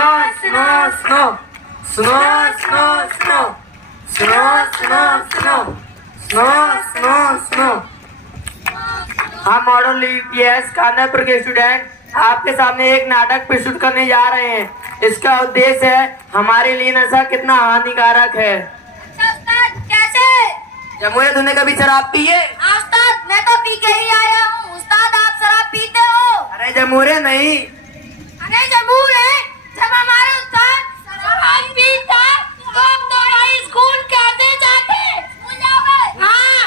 सुनो सुनो सुनो सुनो सुनो सुनो सुनो सुनो सुनो सुनो सुनो हम मॉडल यूपीएस कानपुर के स्टूडेंट आपके सामने एक नाटक प्रस्तुत करने जा रहे हैं। इसका उद्देश्य है हमारे लिए नशा कितना हानिकारक है। कैसे? जमुरे तूने कभी शराब पी है? उस्ताद मैं तो पी के ही आया हूँ। उस्ताद आप शराब पीते हो? अरे जमुरे नहीं, अरे जमूर है। जब हमारे उस्ताद शराब पीता तो हम दोनों स्कूल कैसे जाते? हाँ,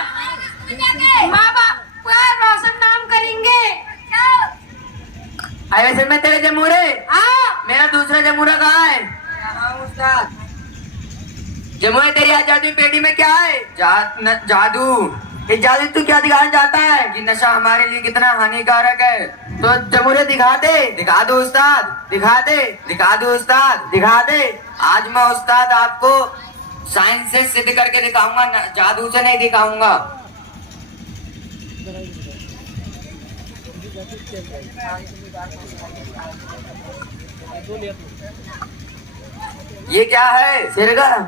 माँ बाप का रोशन नाम करेंगे। अरे वैसे मैं तेरे जमुरे, हाँ मेरा दूसरा जमुरा कहाँ है? उस्ताद जमुरे तेरी आजादी पेटी में क्या है? जादू इस जादू तू क्या दिखाना चाहता है? कि नशा हमारे लिए कितना हानिकारक है। तो जमुरे दिखा दे, दिखा दो उस्ताद, दिखा दे, दिखा दो उस्ताद। दिखा दे। आज मैं उस्ताद आपको साइंस से सिद्ध करके दिखाऊंगा, जादू से नहीं दिखाऊंगा। ये क्या है? सिरगर।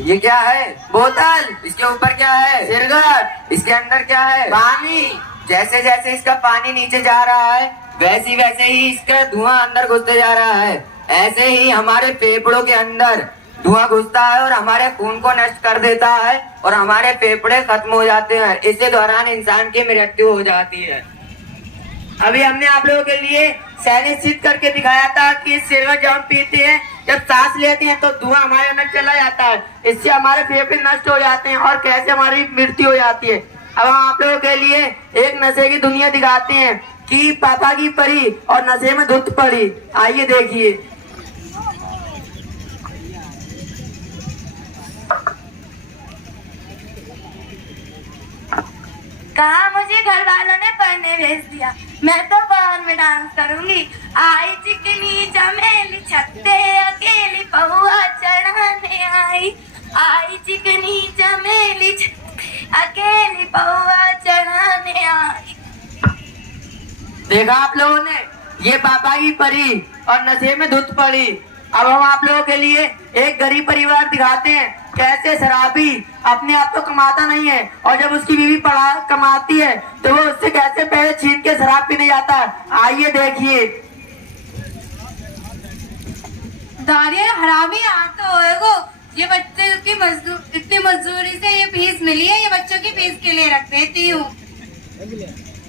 ये क्या है? बोतल। इसके ऊपर क्या है? सिरगर। इसके अंदर क्या है? पानी। जैसे जैसे इसका पानी नीचे जा रहा है वैसे ही इसका धुआं अंदर घुसते जा रहा है। ऐसे ही हमारे फेफड़ों के अंदर धुआं घुसता है और हमारे खून को नष्ट कर देता है और हमारे फेफड़े खत्म हो जाते हैं। इसी दौरान इंसान की मृत्यु हो जाती है। अभी हमने आप लोगों के लिए साइंस सिद्ध करके दिखाया था कि सिरगर जब हम पीते हैं, जब सांस लेते हैं तो धुआं हमारे अंदर चला जाता है, इससे हमारे फेफड़े नष्ट हो जाते हैं और कैसे हमारी मृत्यु हो जाती है। अब हम आप लोगों के लिए एक नशे की दुनिया दिखाते हैं कि पापा की परी और नशे में धुत पड़ी। आइए देखिए। कहा मुझे घर वालों ने पढ़ने भेज दिया, मैं तो बाहर में डांस करूंगी। आई चिकनी चमेली छत्ते अकेली पहुआ चढ़ाने आई चिकनी चमेली अकेली पहुआ चढ़ाने आई। देखा आप लोगों ने, ये पापा की परी और नशे में धुत पड़ी। अब हम आप लोगों के लिए एक गरीब परिवार दिखाते हैं कैसे शराबी अपने आप तो कमाता नहीं है और जब उसकी बीवी कमाती है तो वो उससे कैसे पहले छीन के शराब पीने जाता है। आइए देखिए। दारिया हरामी तो होएगो। ये बच्चे की इतनी मजदूरी से ये फीस मिली है, ये बच्चों की फीस के लिए रख देती हूँ।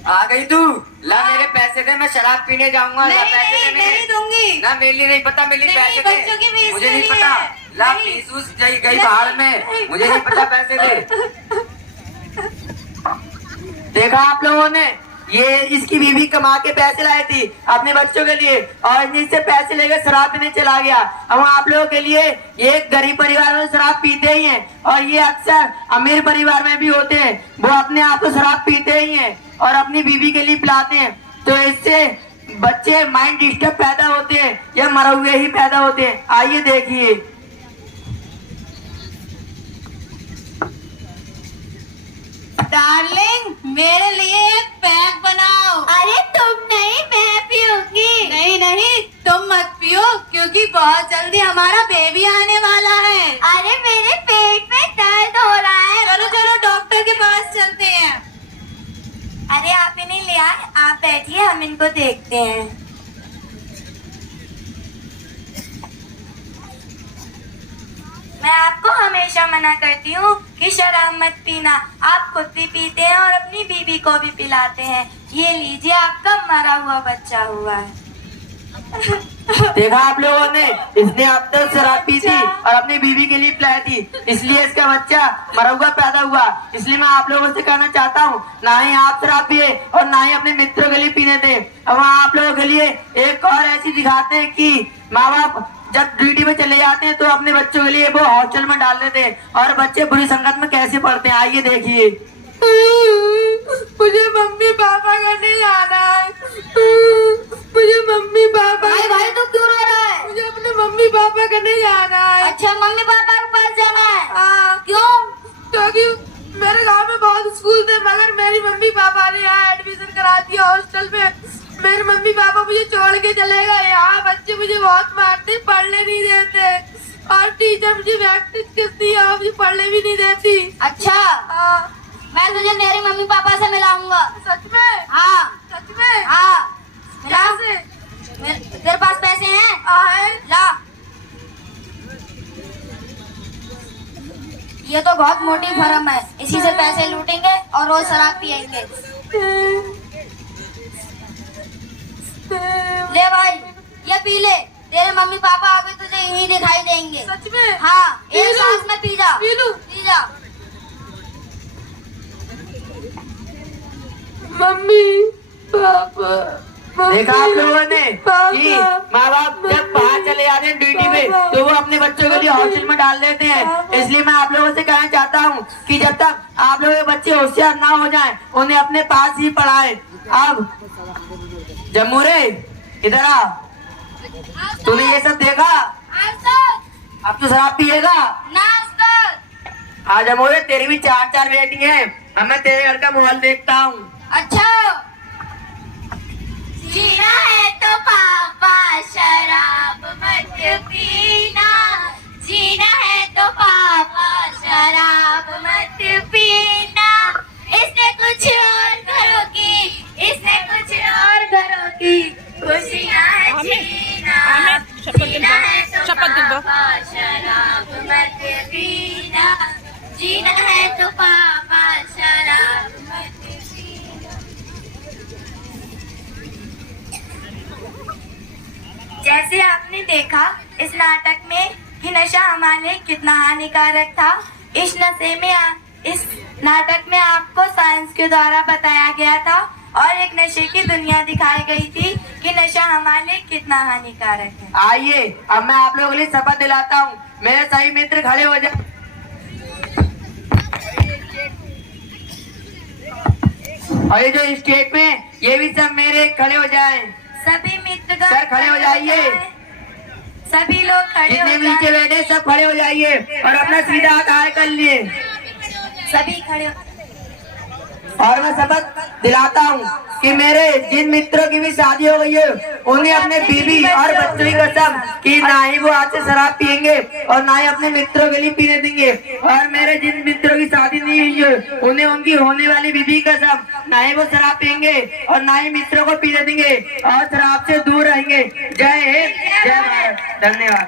आ गई तू? ला मेरे पैसे दे, मैं शराब पीने जाऊंगा। ला पैसे दे मेरे। नहीं दूंगी। ना मेरे लिए नहीं पता, मेरे लिए पैसे दे। बच्चों की फीस मुझे नहीं के पता। लिए। ला नहीं। फीस उस गई बाहर में, मुझे नहीं पता, पैसे दे। देखा आप लोगों ने, ये इसकी बीवी कमा के पैसे लाई थी अपने बच्चों के लिए और इससे पैसे लेकर शराब पीने चला गया। हम आप लोगों के लिए एक गरीब परिवार में शराब पीते ही हैं और ये अक्सर अमीर परिवार में भी होते हैं, वो अपने आप को शराब पीते ही हैं और अपनी बीवी के लिए पिलाते हैं। तो इससे बच्चे माइंड डिस्टर्ब पैदा होते हैं या मरे हुए ही पैदा होते हैं। आइए देखिए। डार्लिंग मेरे लिए एक पैक बनाओ। अरे तुम नहीं, मैं पीऊंगी। नहीं नहीं तुम मत पियो क्योंकि बहुत जल्दी हमारा बेबी आने वाला है। अरे मेरे पेट में दर्द हो रहा है। चलो चलो डॉक्टर के पास चलते हैं। अरे आप इन्हें ले आए, आप बैठिए, हम इनको देखते हैं। मैं आपको हमेशा मना करती हूँ कि शराब मत पीना। आप खुद भी पीते हैं और अपनी बीवी को भी पिलाते हैं। ये लीजिए, आपका मरा हुआ बच्चा हुआ है। देखा आप लोगों ने, इसने अब तक शराब पी थी और अपनी बीवी के लिए पिलाई थी, इसलिए इसका बच्चा मरा हुआ पैदा हुआ। इसलिए मैं आप लोगों से कहना चाहता हूँ, ना ही आप शराब पिए और ना ही अपने मित्रों के लिए पीने दे। अब आप लोगों के लिए एक और ऐसी दिखाते हैं कि माँ बाप जब ड्यूटी में चले जाते हैं तो अपने बच्चों के लिए वो हॉस्टल में डाल देते हैं और बच्चे बुरी संगत में कैसे पढ़ते हैं। आइए देखिए। मुझे मम्मी पापा का नहीं आना है। मुझे मम्मी पापा। भाई तू क्यों रो रहा है? मुझे अपने मम्मी पापा का नहीं आना है। अच्छा, मम्मी पापा के पास जाना है? हाँ। क्यों? क्योंकि मेरे गांव में बहुत स्कूल थे मगर मेरी मम्मी पापा ने यहाँ एडमिशन करा दिया हॉस्टल में। मेरे मम्मी पापा मुझे छोड़ के चले गए। यहाँ बच्चे मुझे बहुत मारते, पढ़ने नहीं देते, और टीचर मुझे प्रैक्टिस करती है, मुझे पढ़ने भी नहीं देती। अच्छा, हाँ। मैं तुझे मेरे मम्मी पापा से मिलाऊंगा। सच में? हाँ सच में? हाँ, मिला। कैसे? तेरे पास पैसे हैं? है? ला। ये तो बहुत मोटी फर्म है, इसी से पैसे लूटेंगे और रोज शराब पियेंगे। ले भाई, ये पी ले, तेरे मम्मी पापा अभी तुझे यहीं दिखाई देंगे। सच में? हाँ, पी एक लूं? सांस में पी जा। पी लूं? पी जा। मम्मी पापा, देखा आप लोगों ने पापा, कि माँ बाप जब बाहर चले जाते हैं ड्यूटी पे तो वो अपने बच्चों के लिए हॉस्टल में डाल देते हैं। इसलिए मैं आप लोगों से कहना चाहता हूँ कि जब तक आप लोगों के बच्चे होशियार ना हो जाएं, उन्हें अपने पास ही पढ़ाएं। अब जम्मूरे इधर आ, तूने ये सब देखा? अब तो शराब पिएगा? आज जम्मूरे तेरी भी 4 बेटी है। अब मैं तेरे घर का माहौल देखता हूँ। अच्छा, जीना है तो पापा शराब मत पीना, जीना है तो पापा शराब मत पीना। इसने कुछ और घरों की, इसने कुछ और घरों की खुशियाँ है जीना, जीना है तो पापा शराब मत पीना, जीना है तो पापा शराब मत पीना। जैसे आपने देखा इस नाटक में कि नशा हमारे लिए कितना हानिकारक था। इस नशे में इस नाटक में आपको साइंस के द्वारा बताया गया था और एक नशे की दुनिया दिखाई गई थी कि नशा हमारे लिए कितना हानिकारक है। आइए अब मैं आप लोगों के लिए शपथ दिलाता हूँ। मेरे सही मित्र खड़े हो जाए और ये जो स्टेट में ये भी सब मेरे खड़े हो जाएं। सभी मित्रगण सर खड़े हो जाइए। सभी लोग खड़े हो जितने भी नीचे जाएं। बैठे सब खड़े हो जाइए और अपना सीधा हाथ आगे कर लिए। सभी खड़े हो। और मैं शपथ दिलाता हूँ कि मेरे जिन मित्रों की भी शादी हो गई है उन्हें अपने बीवी और बच्चों की कसम कि ना ही वो आज से शराब पियेंगे और ना ही अपने मित्रों के लिए पीने देंगे। और मेरे जिन मित्रों की शादी नहीं हुई है उन्हें उनकी होने वाली बीवी की कसम ना ही वो शराब पियेंगे और ना ही मित्रों को पीने देंगे और शराब से दूर रहेंगे। जय हिंद, जय भारत, धन्यवाद।